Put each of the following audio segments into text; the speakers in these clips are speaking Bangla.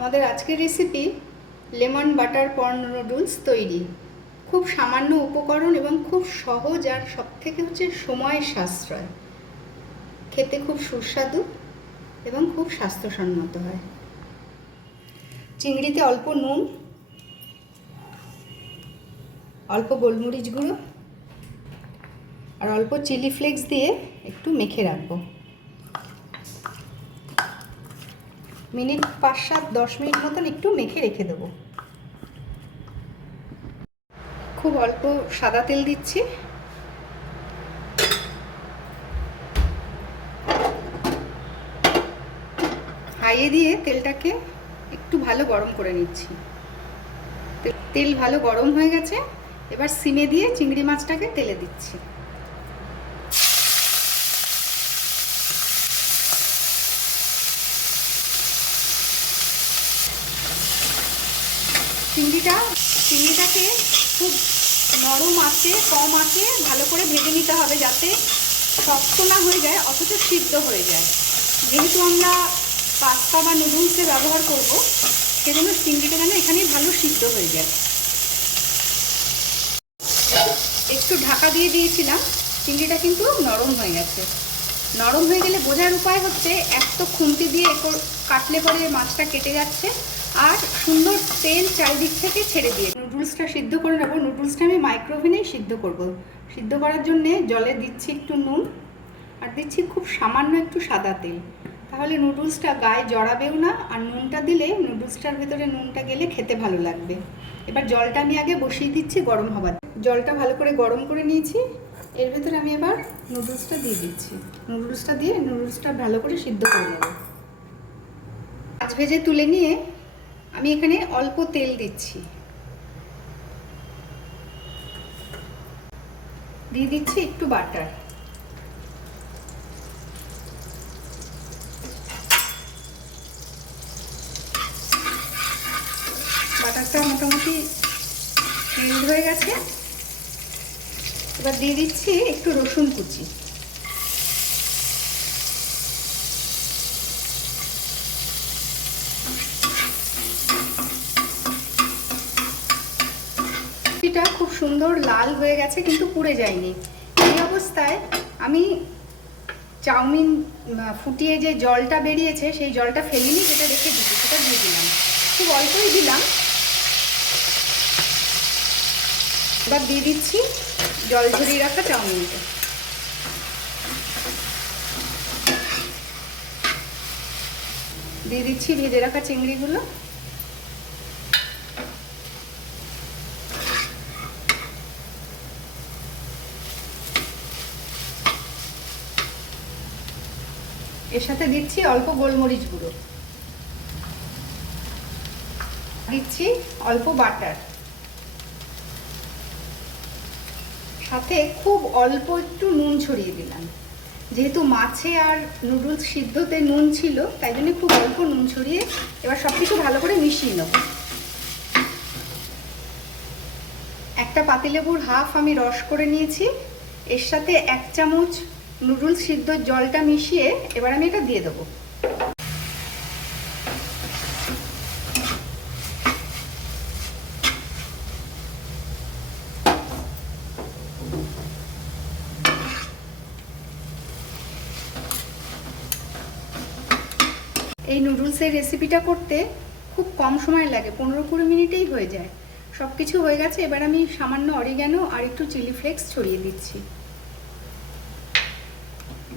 আমাদের আজকের recipe lemon butter corn noodles তৈরি। খুব সামান্য উপকরণ এবং খুব সহজ, আর সবথেকে হচ্ছে সময় সাশ্রয়। খেতে খুব সুস্বাদু এবং খুব স্বাস্থ্যসম্মত হয়। চিংড়িতে অল্প নুন, অল্প গোলমরিচ গুঁড়ো আর অল্প চিলি ফ্লেক্স দিয়ে একটু মেখে রাখবো। মিনিট 5-7-10 মিনিট মতন একটু মেখে রেখে দেবো। খুব অল্প সাদা তেল দিচ্ছি। হাইয়ে দিয়ে তেলটাকে একটু ভালো গরম করে নিচ্ছি। তেল ভালো গরম হয়ে গেছে, এবার সিমে দিয়ে চিংড়ি মাছটাকে তেলে দিচ্ছি। চিংড়িটাকে খুব নরম আঁচে, কম আঁচে ভালো করে ভেজে নিতে হবে, যাতে শক্ত না হয়ে যায় অথচ সিদ্ধ হয়ে যায়। যেহেতু আমরা পাস্তা বা নুডলসে ব্যবহার করব, সেজন্য চিংড়িটা যেন এখানেই ভালো সিদ্ধ হয়ে যায়। একটু ঢাকা দিয়ে দিয়েছিলাম, চিংড়িটা কিন্তু নরম হয়ে গেছে। নরম হয়ে গেলে বোঝার উপায় হচ্ছে এত খুন্তি দিয়ে কাটলে পরে মাছটা কেটে যাচ্ছে আর সুন্দর তেল চারিদিক থেকে ছেড়ে দিয়ে। নুডলসটা সিদ্ধ করে নেবো। নুডলসটা আমি মাইক্রোওভেনেই সিদ্ধ করব। সিদ্ধ করার জন্যে জলে দিচ্ছি একটু নুন আর দিচ্ছি খুব সামান্য একটু সাদা তেল। তাহলে নুডলসটা গায়ে জড়াবেও না, আর নুনটা দিলে নুডলসটার ভেতরে নুনটা গেলে খেতে ভালো লাগবে। এবার জলটা আমি আগে বসিয়ে দিচ্ছি গরম হবার। জলটা ভালো করে গরম করে নিয়েছি, এর ভেতরে আমি এবার নুডলসটা দিয়ে দিচ্ছি। নুডলসটা দিয়ে নুডলসটা ভালো করে সিদ্ধ করে নেব। মাছ ভেজে তুলে নিয়ে আমি এখানে অল্প তেল দিচ্ছি, দিয়ে দিচ্ছি একটু বাটার। বাটারটা মোটামুটি মেল্ট হয়ে গেছে। এবার দিয়ে দিচ্ছি একটু রসুন কুচি। এটা খুব সুন্দর লাল হয়ে গেছে, কিন্তু পুড়ে যায়নি। এই অবস্থায় আমি চাউমিন ফুটিয়ে যে জলটা বেরিয়েছে, সেই জলটা ফেলিনি, যেটা রেখে দিচ্ছি, সেটা দিয়ে দিলাম। খুব অল্পই দিলাম। এবার দিয়ে দিচ্ছি জল ঝরিয়ে রাখা চাউমিনটা। দিয়ে দিচ্ছি ভেজে রাখা চিংড়িগুলো। এর সাথে দিচ্ছি অল্প গোলমরিচ গুঁড়ো, দিচ্ছি অল্প বাটার, সাথে খুব অল্প একটু নুন ছড়িয়ে দিলাম। যেহেতু মাছে আর নুডলস সিদ্ধতে নুন ছিল, তাই জন্য খুব অল্প নুন ছড়িয়ে এবার সব কিছু ভালো করে মিশিয়ে নেব। একটা পাতিলেবুর হাফ আমি রস করে নিয়েছি, এর সাথে 1 চামচ নুডলস সিদ্ধর জলটা মিশিয়ে এবার আমি এটা দিয়ে দেবো। এই নুডলসের রেসিপিটা করতে খুব কম সময় লাগে, 15-20 মিনিটেই হয়ে যায়। সব কিছু হয়ে গেছে। এবার আমি সামান্য অরিগ্যানো আর একটু চিলি ফ্লেক্স ছড়িয়ে দিচ্ছি।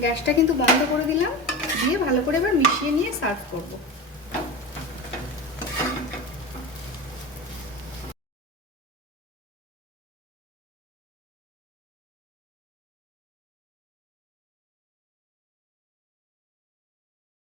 গ্যাসটা কিন্তু বন্ধ করে দিলাম, দিয়ে ভালো করে এবার মিশিয়ে নিয়ে সার্ভ করব।